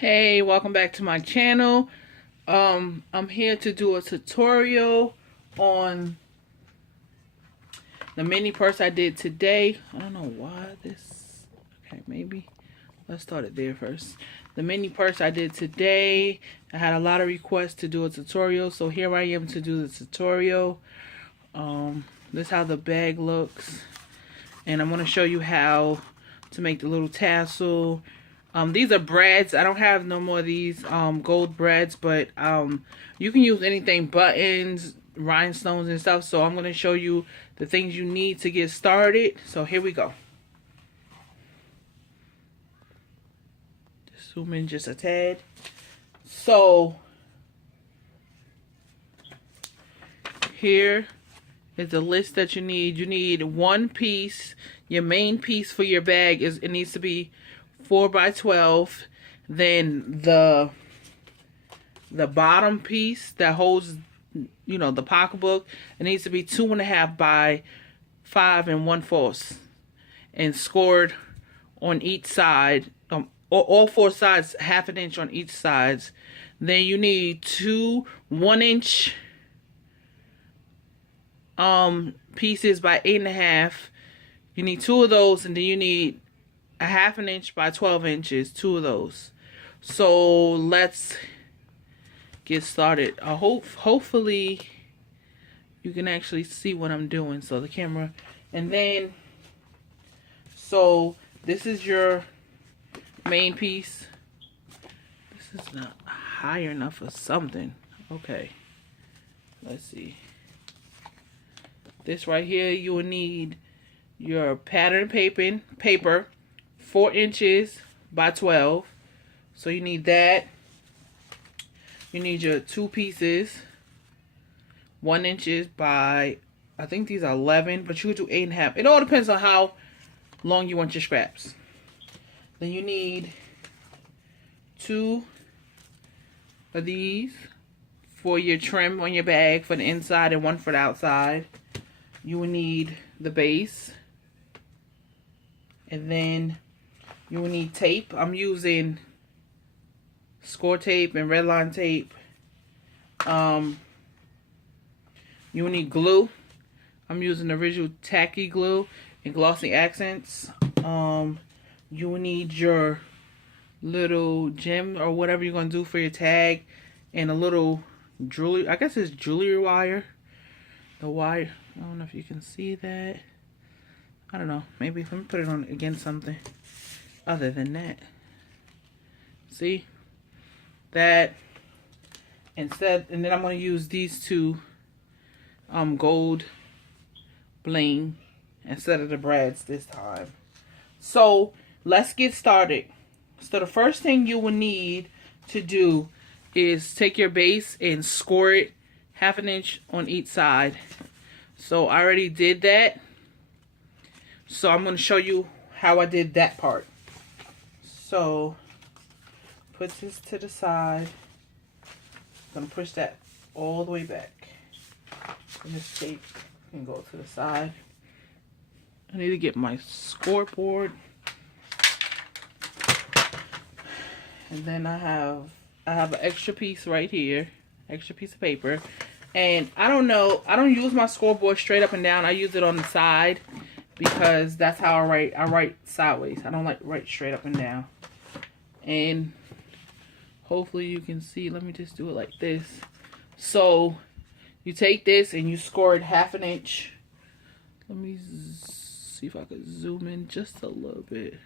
Hey, welcome back to my channel. I'm here to do a tutorial on the mini purse I did today. I don't know why this, okay, maybe let's start it there first. The mini purse I did today, I had a lot of requests to do a tutorial, so here I am to do the tutorial. This is how the bag looks, and I'm going to show you how to make the little tassel. These are brads. I don't have no more of these gold brads, but you can use anything, buttons, rhinestones and stuff. So I'm going to show you the things you need to get started. So here we go. Just zoom in just a tad. So here is the list that you need. You need one piece. Your main piece for your bag it needs to be 4 by 12. Then the bottom piece that holds, you know, the pocketbook, it needs to be 2.5 by 5 1/4, and scored on each side, all 4 sides, 1/2 inch on each sides. Then you need 2 1-inch pieces by 8.5. You need 2 of those, and then you need 1/2 inch by 12 inches, 2 of those. So let's get started. Hopefully you can actually see what I'm doing. So the camera, and then so this is your main piece. This is not high enough or something. Okay, let's see. This right here, you will need your pattern paper 4 inches by 12. So you need that. You need your 2 pieces, 1 inches by, I think these are 11, but you could do 8.5. It all depends on how long you want your scraps. Then you need 2 of these for your trim on your bag for the inside and 1 for the outside. You will need the base, and then you will need tape. I'm using score tape and red line tape. You will need glue. I'm using the original tacky glue and glossy accents. You will need your little gem or whatever you're going to do for your tag, and a little jewelry, I guess it's jewelry wire. The wire, I don't know if you can see that. I don't know. Maybe let me put it on against something other than that. See? That. And then I'm going to use these 2 gold bling instead of the brads this time. So let's get started. So the first thing you will need to do is take your base and score it 1/2 inch on each side. So I already did that. So I'm going to show you how I did that part. So put this to the side. I'm going to push that all the way back. And this tape can go to the side. I need to get my scoreboard. And then I have an extra piece right here. Extra piece of paper. And I don't know, I don't use my scoreboard straight up and down. I use it on the side, because that's how I write. I write sideways. I don't like to write straight up and down. And hopefully you can see. Let me just do it like this. So you take this and you score it 1/2 inch. Let me see if I could zoom in just a little bit.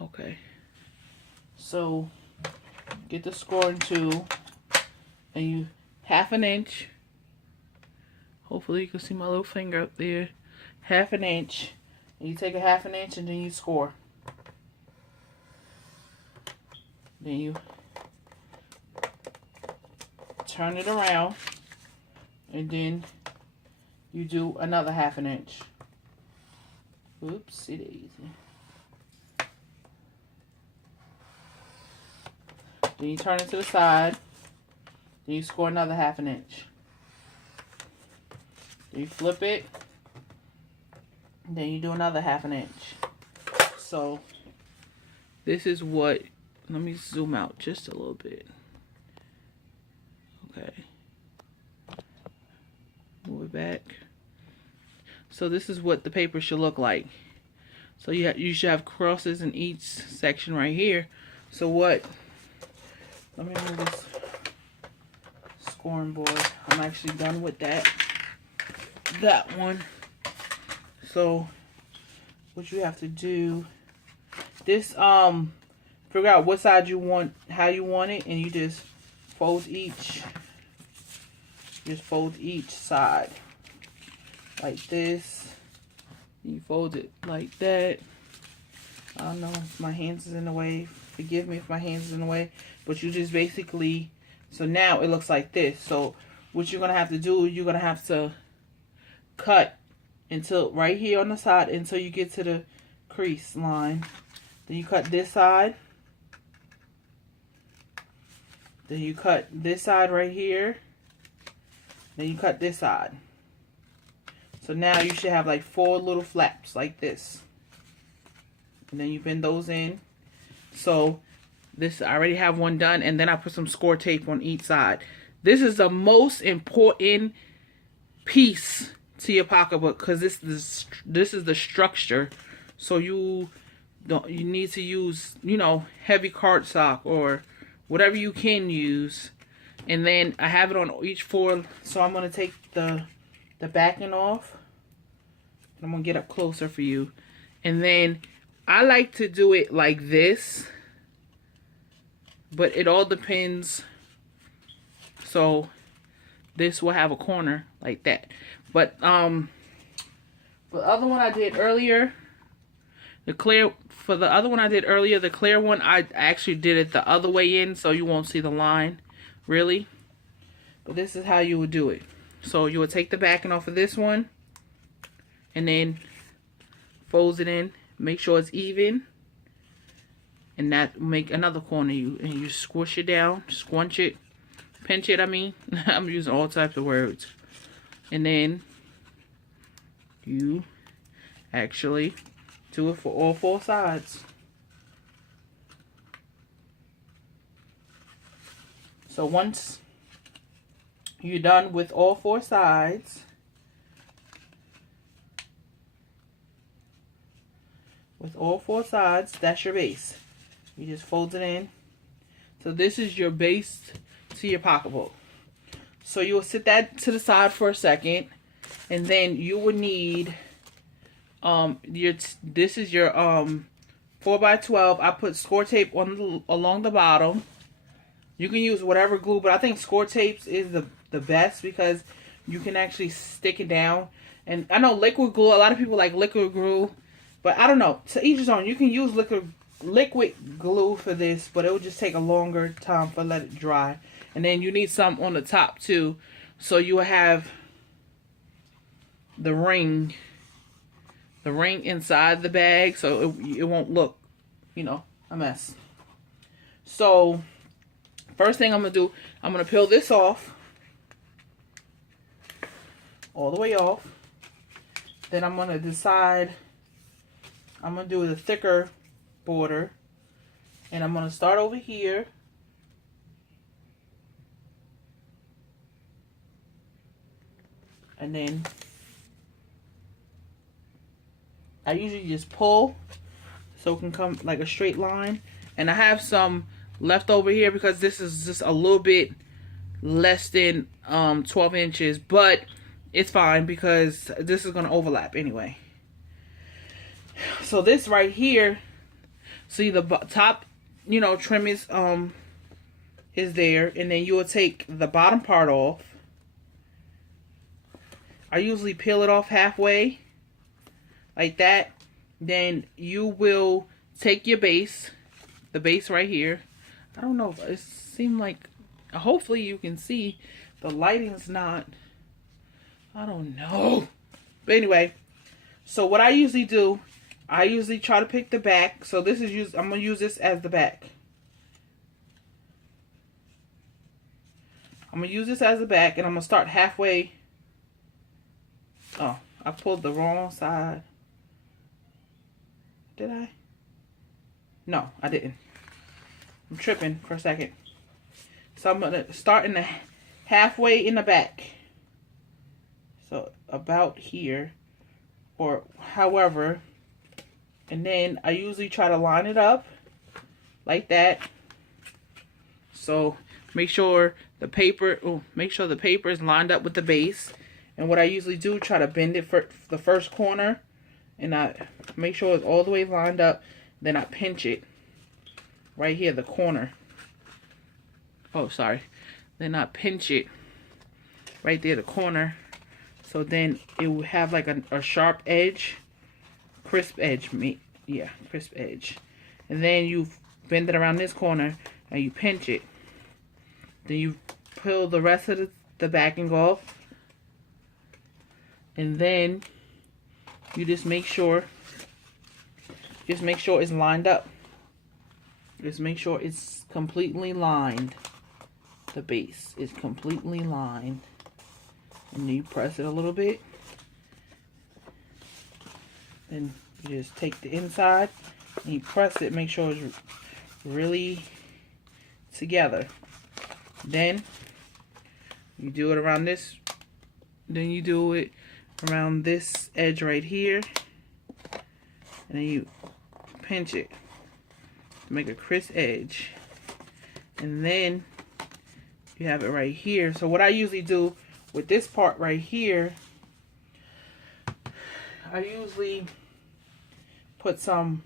Okay. So get the scoring tool and you 1/2 inch. Hopefully you can see my little finger up there. 1/2 inch, and you take a 1/2 inch and then you score. Then you turn it around, and then you do another 1/2 inch. Oopsie daisy. Then you turn it to the side. Then you score another 1/2 inch. Then you flip it. Then you do another 1/2 inch. So this is what let me zoom out just a little bit. Okay. Move it back. So this is what the paper should look like. So you should have crosses in each section right here. So what? Let me move this scoring board. I'm actually done with that one. So what you have to do, this figure out what side you want, how you want it, and you just fold each side like this. You fold it like that. I don't know if my hands is in the way. Forgive me if my hands is in the way. But you just basically, so now it looks like this. So what you're going to have to do, you're going to have to cut until right here on the side until you get to the crease line. Then you cut this side. Then you cut this side right here. Then you cut this side. So now you should have like 4 little flaps like this. And then you bend those in. So this, I already have one done, and then I put some score tape on each side. This is the most important piece to your pocketbook because this is the structure. So you need to use, you know, heavy cardstock or whatever you can use. And then I have it on each 4. So I'm going to take the backing off. I'm going to get up closer for you. And then I like to do it like this. But it all depends. So this will have a corner like that. But the other one I did earlier, the clear one, I actually did it the other way in, so you won't see the line, really. But this is how you would do it. So you would take the backing off of this one, and then fold it in, make sure it's even, and that make another corner. And you squish it down, squunch it, pinch it. I mean, I'm using all types of words. And then you actually do it for all 4 sides. So once you're done with all 4 sides, that's your base. You just fold it in. So this is your base to your pocketbook. So you will sit that to the side for a second, and then you would need this is your 4x12. I put score tape along the bottom. You can use whatever glue, but I think score tapes is the best because you can actually stick it down. And I know liquid glue, a lot of people like liquid glue, but I don't know. To each his own. You can use liquid glue for this, but it will just take a longer time for let it dry. And then you need some on the top too, so you will have the ring inside the bag, so it won't look, you know, a mess. So first thing I'm gonna do, I'm gonna peel this off, all the way off. Then I'm gonna decide, I'm gonna do the thicker border, and I'm gonna start over here. And then I usually just pull so it can come like a straight line. And I have some left over here because this is just a little bit less than 12 inches. But it's fine because this is going to overlap anyway. So this right here, see the top, you know, trim is there. And then you will take the bottom part off. I usually peel it off halfway, like that. Then you will take your base, the base right here. I don't know if it seems like, hopefully you can see, the lighting's not, I don't know. But anyway, so what I usually do, I usually try to pick the back. So this is I'm gonna use this as the back. I'm gonna use this as the back, and I'm gonna start halfway. Oh, I pulled the wrong side. Did I? No, I didn't. I'm tripping for a second. So I'm gonna start in the halfway in the back. So about here, or however, and then I usually try to line it up like that. So make sure the paper, is lined up with the base. And what I usually do, try to bend it for the first corner, and I make sure it's all the way lined up. Then I pinch it right here, the corner. Oh, sorry. Then I pinch it right there, the corner. So then it will have like a sharp edge, crisp edge. Crisp edge. And then you bend it around this corner and you pinch it. Then you peel the rest of the backing off. And then you just make sure it's lined up. Just make sure it's completely lined. The base is completely lined. And then you press it a little bit. Then you just take the inside and you press it, make sure it's really together. Then you do it around this. Then you do it around this edge right here. And then you pinch it to make a crisp edge. And then you have it right here. So what I usually do with this part right here, I usually put some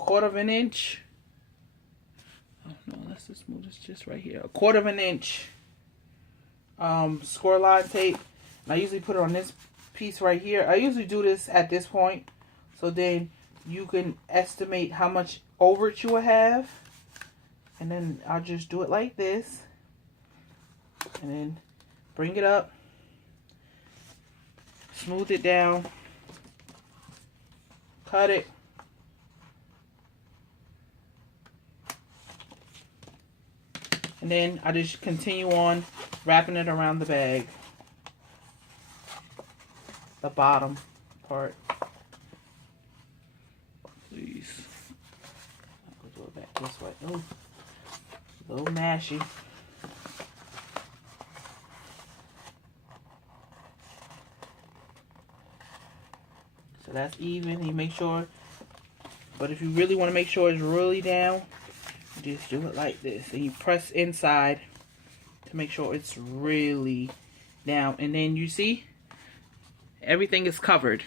1/4 inch. Oh no, let's just move this just right here. 1/4 inch score line tape. And I usually put it on this piece right here. I usually do this at this point, so then you can estimate how much overage you will have. And then I'll just do it like this. And then bring it up. Smooth it down. Cut it. And then I just continue on wrapping it around the bag. The bottom part. Please. I'll go it back this way. Oh, a little mashy. So that's even. You make sure. But if you really want to make sure it's really down, you just do it like this. And you press inside to make sure it's really down. And then you see, everything is covered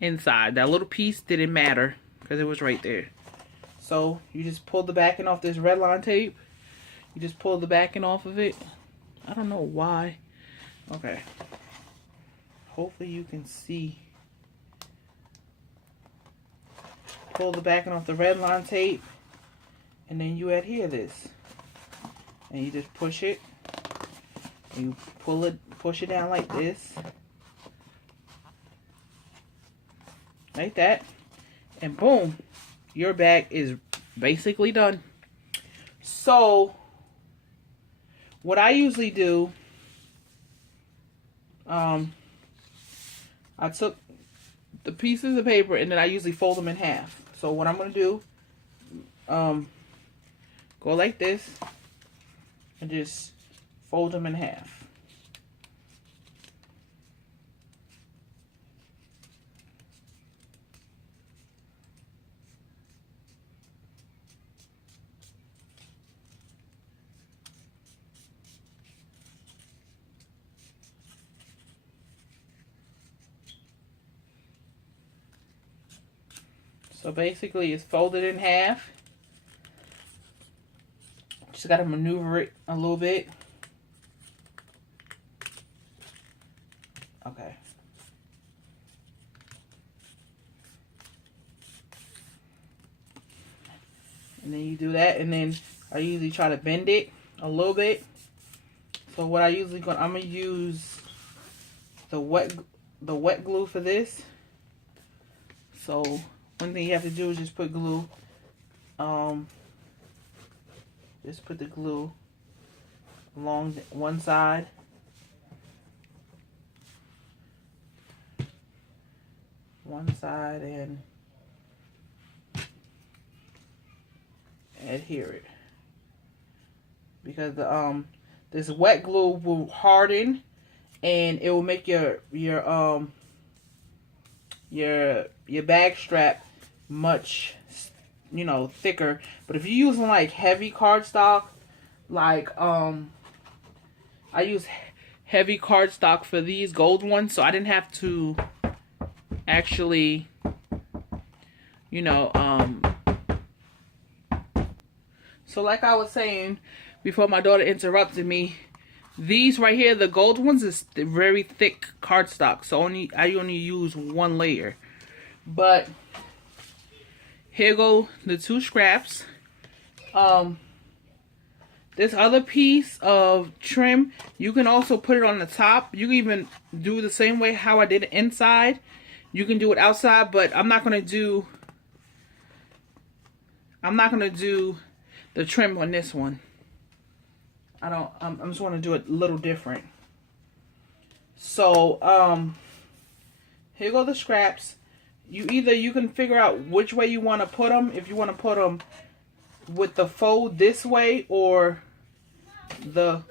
inside. That little piece didn't matter because it was right there. So you just pull the backing off this red line tape. You just pull the backing off of it. I don't know why. Okay. Hopefully you can see. Pull the backing off the red line tape. And then you adhere this. And you just push it. And you pull it, push it down like this. Like that. And boom. Your bag is basically done. So, what I usually do, I took the pieces of paper and then I usually fold them in half. So what I'm going to do, go like this and just fold them in half. So basically it's folded in half. Just got to maneuver it a little bit. Okay. And then you do that, and then I usually try to bend it a little bit. So what I'm gonna use the wet glue for this. So one thing you have to do is just put glue. Just put the glue along one side. One side, and hear it. Because the this wet glue will harden and it will make your bag strap much, you know, thicker. But if you're using like heavy cardstock, like I use heavy cardstock for these gold ones, so I didn't have to actually, you know, so like I was saying before my daughter interrupted me, these right here, the gold ones, is very thick cardstock, so I only use one layer. But here go the two scraps. This other piece of trim, you can also put it on the top. You can even do the same way how I did it inside. You can do it outside, but I'm not gonna do the trim on this one. I'm just gonna do it a little different. So here go the scraps. You can figure out which way you want to put them. If you want to put them with the fold this way or the